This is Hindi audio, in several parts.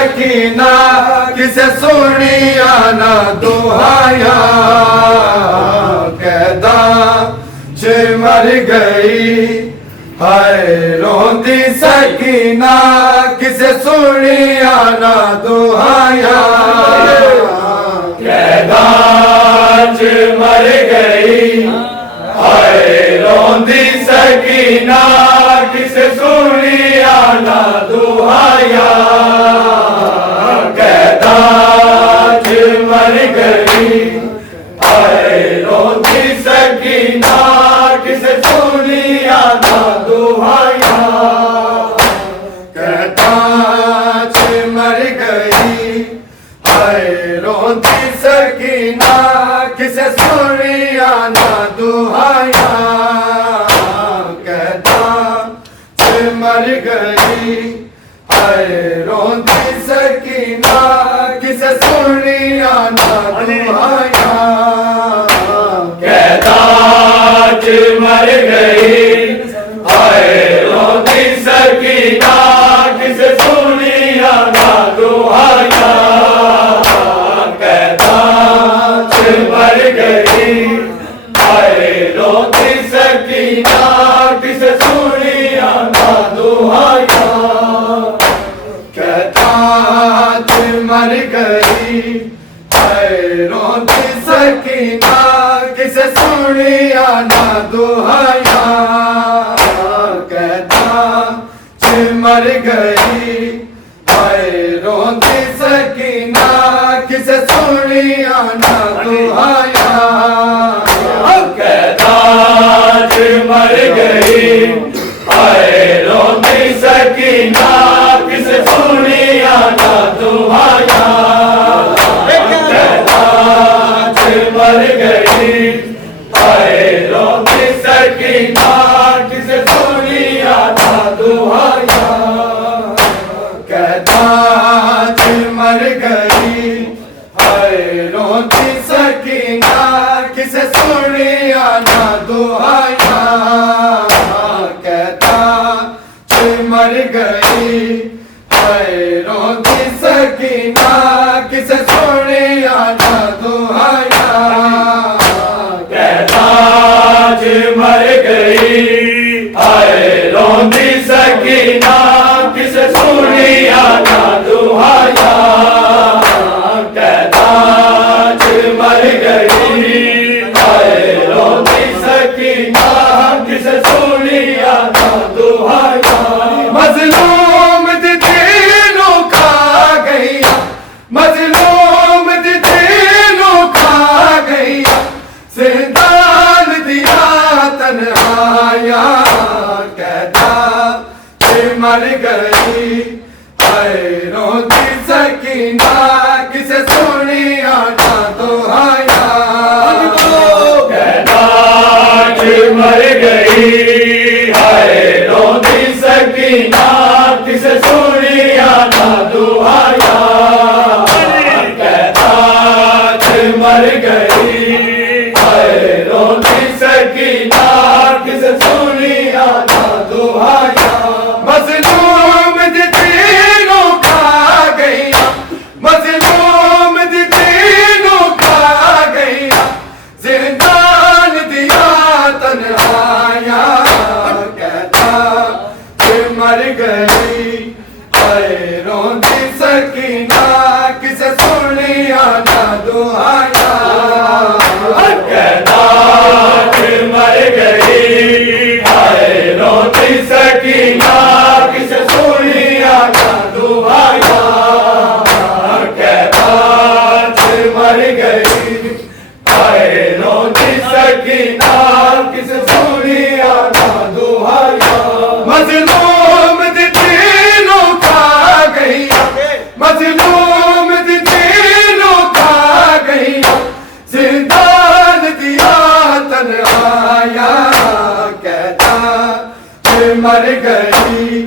सकीना किसे सुनिया ना दुहाया कैदा च मर गई हाय रोंदी सकीना किसे सुनिया ना दुहाया कैदा च मर गई हाय रोंदी सकीना किसे सुनिया ना दुहाया कैदा च मर गई हाय रोंदी सकीना किसे सुनिया ना दुहाया कैदा च मर गई हाय रोंदी सकीना किसे सुनिया ना दुहाया कैदा च मर गई हाय रोंदी सकीना किसे सुनिया ना दुहाया कैदा च मर गई हाय रोंदी सकीना किसे सुनिया ना दुहाया कैदा च मर गई हाय रोंदी सकीना किसे सुनिया ना दुहाया कैदा च मर गई हाय रोंदी सकीना किसे सुनिया ना दुहाया कैदा च मर गई हाय रोंदी सकीना किसे सुनिया ना दुहाया कैदा च मर गई हाय रोंदी सकीना किसे सुनिया ना दुहाया कैदा च मर गई हाय रोंदी सकीना किसे सुनिया ना दुहाया कैदा च मर गई हाय रोंदी सकीना किसे सुनिया ना दुहाया कैदा च मर गई हाय रोंदी सकीना किसे सुनिया ना दुहाया कैदा च मर गई हाय रोंदी सकीना किसे सुनिया ना दुहाया कैदा च मर गई हाय रोंदी सकीना किसे सुनिया ना दुहाया मजलूम दिलों खा गई मजलूम दिलों खा गई जिंदान दिया तन्हाया कैदा च मर गई हाय रोंदी सकीना किसे सुनिया ना दुहाया कैदा च मर गई हाय रोंदी सकीना किसे सुनिया ना दुहाया कैदा च मर गई हाय रोंदी सकीना किसे सुनिया ना दुहाया मजलूम दिलों खा गई मजलूम दिलों खा गई जिंदान दिया तन्हाया कैदा च मर गई हाय रोंदी सकीना किसे सुनिया ना दुहाया कैदा च मर गई हाय रोंदी सकीना किसे सुनिया ना दुहाया कैदा च मर गई हाय रोंदी सकीना किसे सुनिया ना दुहाया मजलूम दिलों खा गई मजलूम दिलों खा गई जिंदान दिया तन्हाया कैदा च मर गई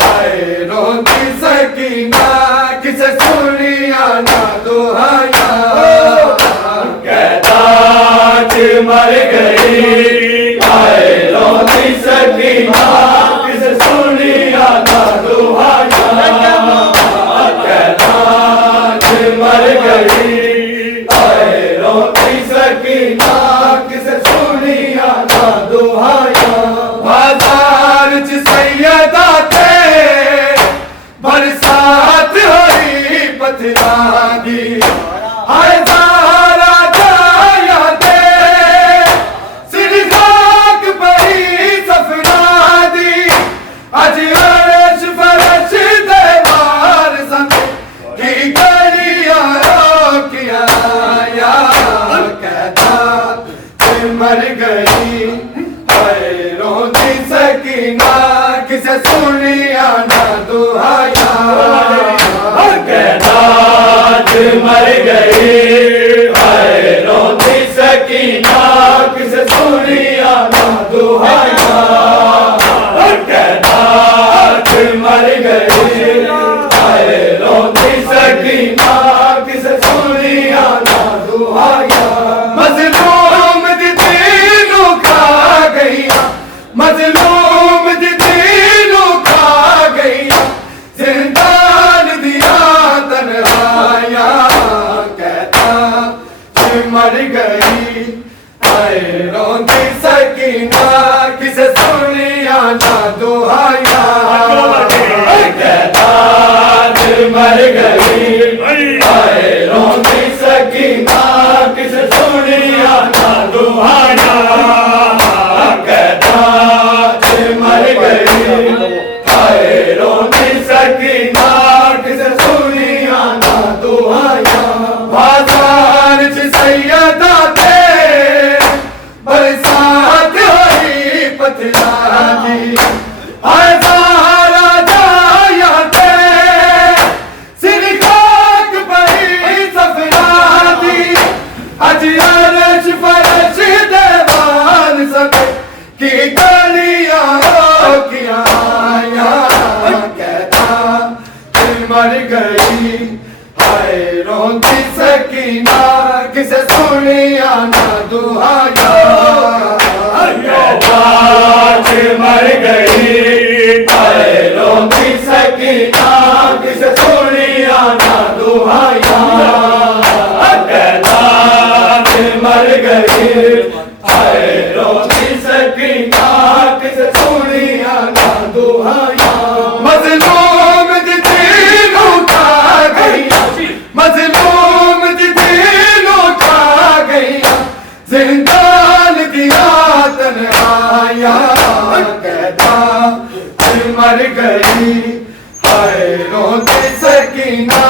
हाय रोंदी सकीना किसे सुनिया ना दुहाया कैदा च मर गई हाय रोंदी सकीना किसे सुनिया ना दुहाया गई, हाय रोंदी सकीना किसे सुनिया ना दुहाया। कहनाज मर गई, हाय रोंदी सकीना किसे सुनिया ना दुहाया। कहनाज मर गई, हाय रोंदी सकीना किसे सुनिया ना दुहाया। मजलूम दी दिलों खा गईया, मजलूम दी दिलों खा गईया, जिंदान दिया तन्हाया। कहता मर गई, हाय रोंदी सकीना किसे सुनिया ना दुहाया। कहता मर गई, हाय रोंदी सकीना किसे सुनिया ना दुहाया। कहता मर गई, हाय रोंदी सकीना किसे सुनिया ना दुहाया। बाजार च सैयदा थे बरसात होई पत्थरा दी, हाय सारा जाया थे सिर खाक पई सफरा दी। अज अरश फरश देवान सब की गलियां रोकियां आया। कहता मर गई, हाय रोंदी सकीना किसे सुनिया ना दुहाया। मर गई, हाय रोंदी सकीना किसे सुनिया ना दुहाया। कहता मर गई, हाय रोंदी सकीना किसे सुनिया ना दुहाया। मजलूम दी दिलों खा गईया, मजलूम दी दिलों खा गईया, जिंदान दिया तन्हाया। कहता मर गई, हाय रोंदी सकीना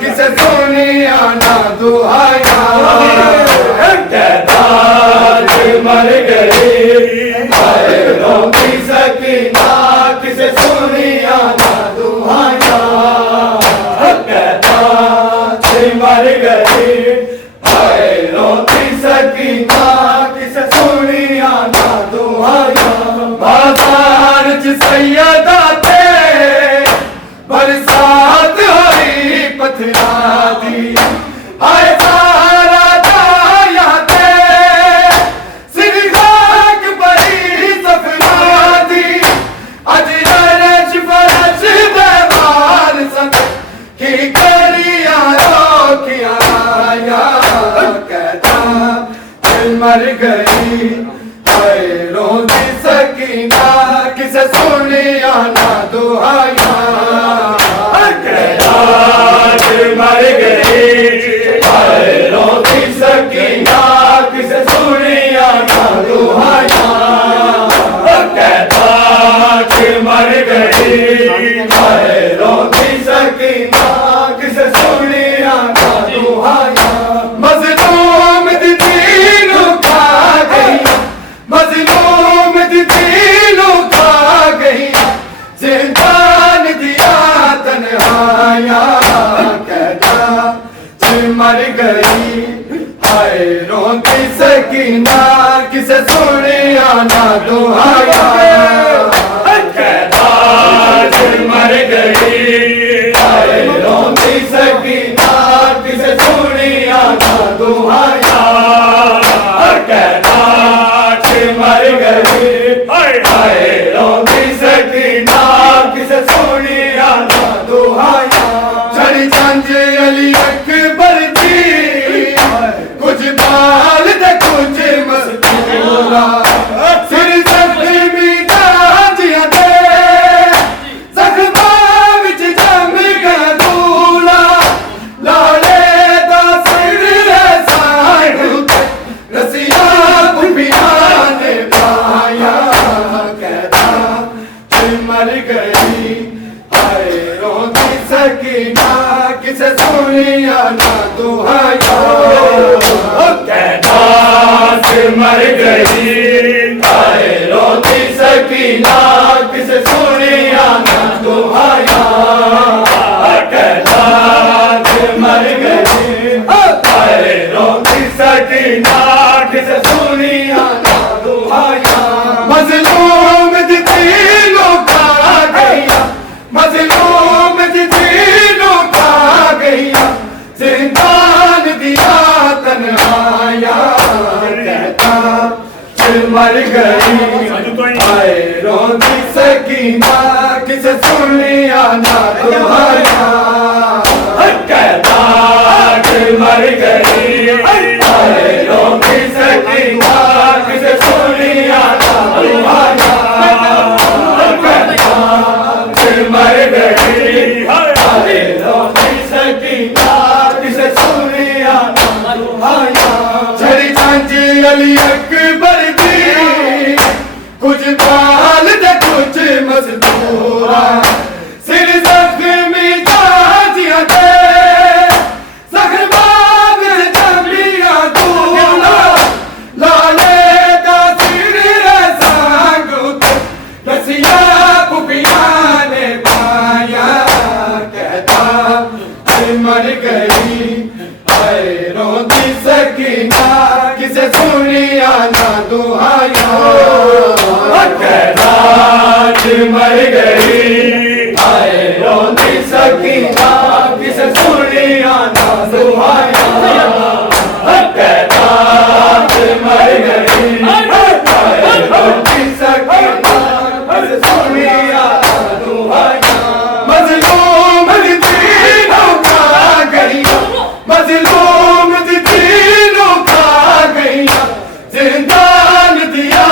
किसे सुनिया ना दुहाया। कहता मर गई, हाय रोंदी सकीना किसे सुनिया ना दुहाया। कहता मर गई, हाय रोंदी सकीना किसे सुनिया ना दुहाया। बाजार च सैयदा थे बरसात होई पत्थरा दी, हाय सारा जाया थे सिर खाक पई सफरा दी। अज अरश फरश देवान सब की गलियां रोकियां आया। कहता मर गई, हाय रोंदी सकीना किसे सुनिया ना दुहाया। कहता मर गई, हाय रोंदी सकीना किसे सुनिया ना दुहाया। कहता मर गई, हाय रोंदी सकीना किसे सुनिया ना दुहाया। मजलूम दी दिलों खा गईया, मजलूम दी दिलों खा गईया, जिंदान दिया तन्हाया। कहता मर गई, हाय रोंदी सकीना किसे सुनिया ना दुहाया। कहता मर गई, हाय रोंदी सकीना किसे सुनिया ना दुहाया। कहता मर गई, हाय रोंदी सकीना किसे सुनिया ना दुहाया। चढ़ी जंज अली अकबर दी, कुछ बाल ते कुछ मस्तूरा, सिर जख्मी गाजियां दे जख्मां विच जम गया दूला। लाले दा सिर साइड उते रसिया बुबिया ने पाया। कहता मर गई, हाय रोंदी सकीना किसे सुनिया ना दुहाया। कहता मर गई, मर गई आए रोंदी सकीना किसे सुन लिया ना तुम्हारा कहता मर गई आए रोंदी सकीना किसे सुन लिया ना तुम्हारा मर गई आए रोंदी सकीना किसे सुन लिया ना तुम्हारा छड़ी झांझी अली अकबर दी कुछ बाल ते कुछ मजदूरा सिर जख्मी ताजिया दे जख्मात जमिया दूला लाले दा सिर सांगू रसिया पुपिया ने पाया कहता मर गई आए रोंदी सकीना किसे सुनिया ना दुहाया कहता मर गई आए रोंदी सकीना किसे सुनिया ना दुहाया कहता मर गई आए रोंदी सकीना किसे सुनिया ना दुहाया मजलूम दीनों का गैया मजलूम दीनों का गैया जिंदान दिया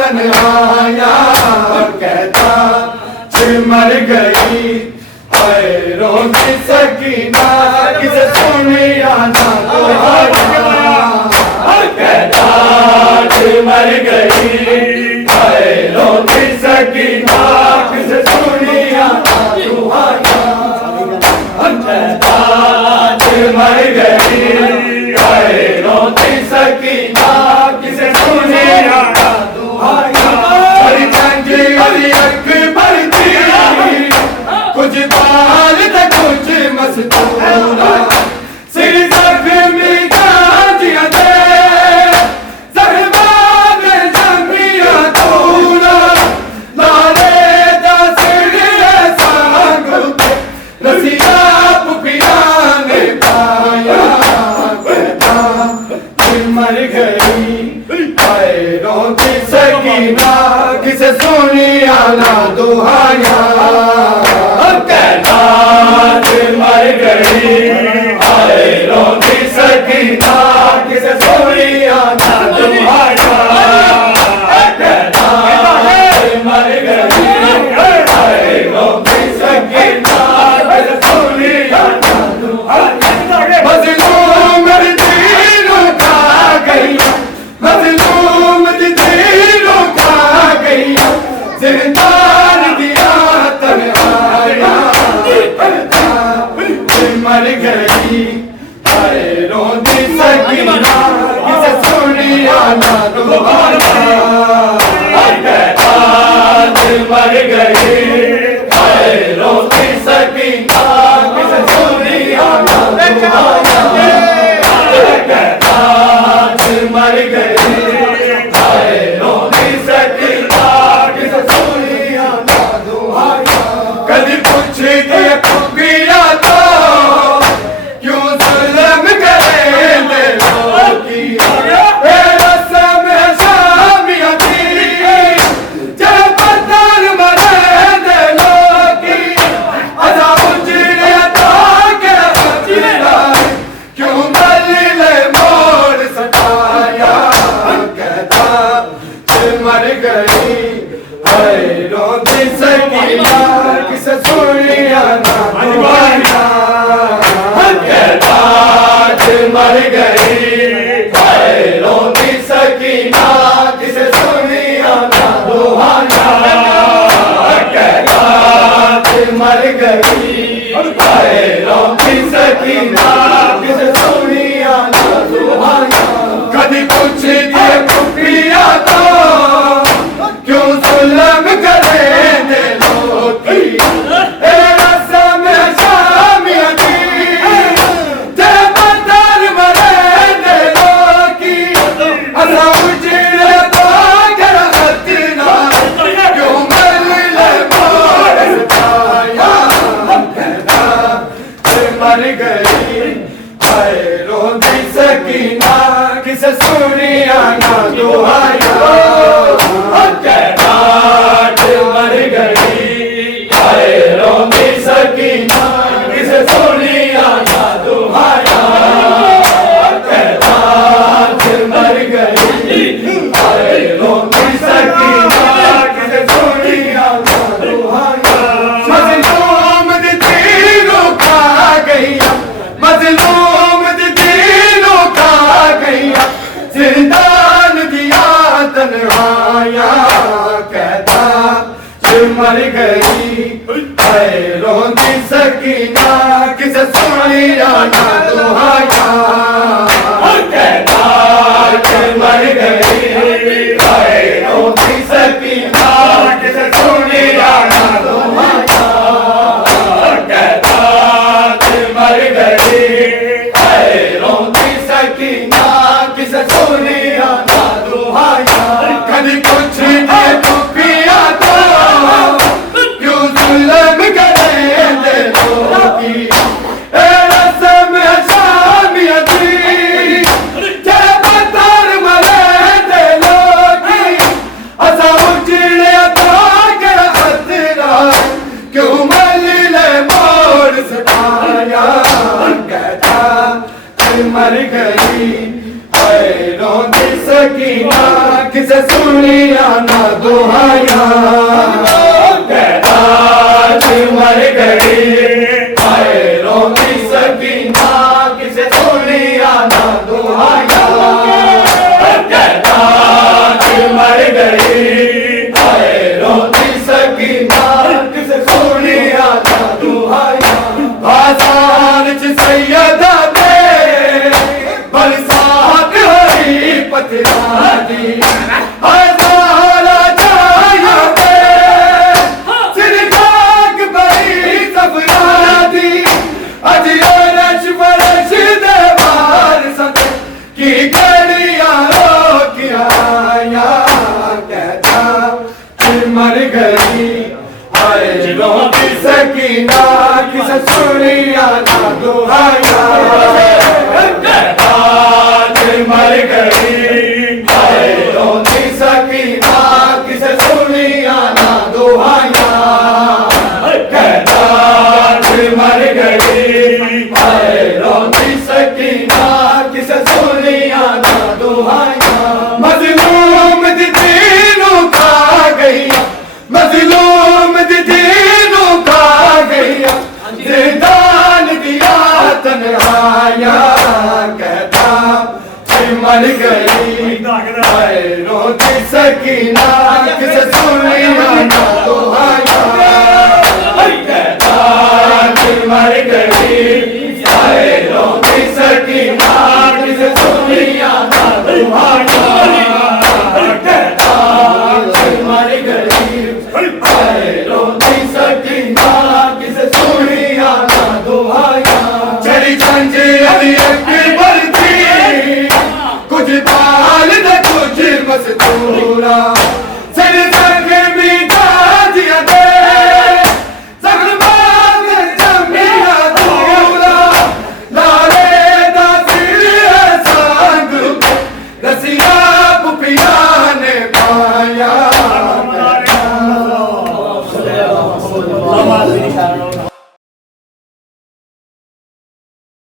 तन्हाया कहता मर गई आए रोंदी सकीना किसे सुनिया ना दुहाया कहता मर गई आए रोंदी सकीना किसे सुनिया ना दुहाया कहता मर गई आए रोंदी सकीना किसे सुनिया ना दुहाया हरी झांझी अली अकबर दी कुछ बाल ते कुछ मस्तूरा सिर जख्मी ताजिया दे जख्मात जमिया दूला लाले दा सिर सांगू रसिया पुपिया ने पाया कहता मर गई आए रोंदी सकीना किसे सुनिया ना दुहाया कहता मर गई आए रोंदी सकीना किसे सुनिया ना दुहाया कहता मर गई आए रोंदी सकीना किसे सुनिया ना दुहाया मजलूम दीनों का गैया मजलूम दीनों का गैया जिंदान दिया तन्हाया मर गई आए रोंदी सकीना किसे सुनिया ना दुहाया कहता मर गई आए रोंदी सकीना किसे सुनिया ना दुहाया कहता मर गई आए रोंदी सकीना किसे सुनिया ना दुहाया कभी पूछ दिया पुपिया तो क्यों जुल्म करेंगे लोगी रस्म शामिया दी जब पत्थर मरेंगे लोगी अजा उजड़े ताके जिला क्यों गले मोड़ सताया कहता मर गई आए रोंदी सकीना किसे सुनिया ना दुहाया कहता मर गई आए रोंदी सकीना किसे सुनिया ना दुहाया कहता मर गई आए रोंदी सकीना किसे सुनिया ना दुहाया कभी पूछ दिए पुपिया तो क्यों जुल्म करेंगे लोग आया कहता मर गई रोंदी सकीना किसे सुनिया ना दुहाया कहता मर गई रोंदी सकीना किसे सुनिया ना दुहाया कहता मर गई रोंदी सकीना किसे सुनिया ना दुहाया कभी कुछ नहीं पिया तो क्यों जुल्म करे दे लोगी रस्म शामियती क्या बतर मरे दे लोगी असा उजड़े ताकर खतरा क्यों मल्ले मोड़ सताया कहता मर गई रोंदी सकीना किसे सुनिया ना दुहाया कहता मर गई रोंदी सकीना किसे सुनिया ना दुहाया कहता मर गई रोंदी सकीना किसे सुनिया ना दुहाया बाजार च सैयदा बरसात हुई पतरा दी हजारा जाया सिर जाग बड़ी सबरा दी अज रश बरश देवार संग की गड़िया रोकिया कहता मर गई रोंदी सकीना किसे सुनिया ना दुहाया मर गई रोंदी सकीना किसे सुनिया ना दुहाया कहता मर गई रोंदी सकीना किसे सुनिया ना दुहाया मजलूम दीनों खा गई मजलूम दीनों खा गई जिंदान दिया तन्हाया कहता मर गई रोंदी सकीना